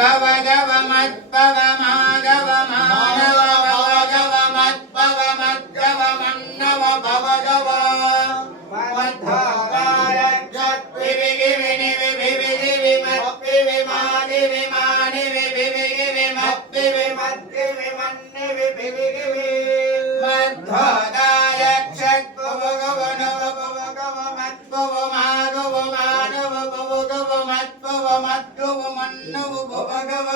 भव गव मत्पव मागव मानव भव गव मत्पव मद्गव मन्नव भव गव मद्धागाय विविगि विनिवि विविगि विमत्पि विमानि विमानि विविगि विमत्पि विमत्पि विमन्नि विविगि मद्धागाय क्षत्पव गव नव भव गव मत्पव मागव मानव भव गव मत्पव मद्गव मन्नव भव गव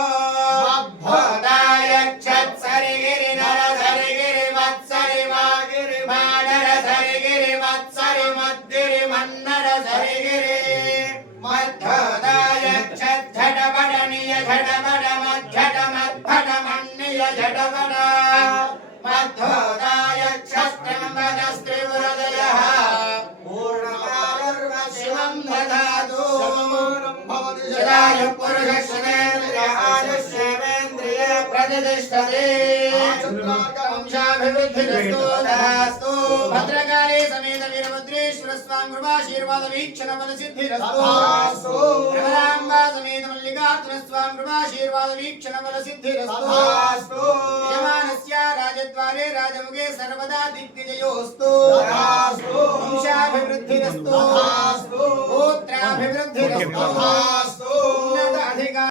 मद्धागाय क्षत् सरिगिरि नर सरिगिरि मत्सरि मागिरि मानर सरिगिरि मत्सरि मद्गिरि मन्नर सरिगिरि मद्धागाय क्षत् झटपट निय झटपट मज्झट मद्भट मन्निय झटपट मद्धागाय क्षस्त्रम्बरस्त्रिवरदयः पूर्णमायुर्व शिवं दधातु सदाय पुरुषश्रेन्द्रिय प्रतिष्ठते वंशाभिवृद्धिरस्तु तथास्तु भद्रकाले समेत वीरभद्रेश्वर स्वामी कृपाशीर्वाद वीक्षण फल सिद्धिरस्तु भ्रमराम्बा समेत मल्लिकार्जुन स्वामी कृपाशीर्वाद वीक्षण फल सिद्धिरस्तु यजमानस्य राजद्वारे राजमुखे सर्वदा दिग्विजयोस्तु वंशाभिवृद्धिरस्तु गोत्राभिवृद्धिरस्तु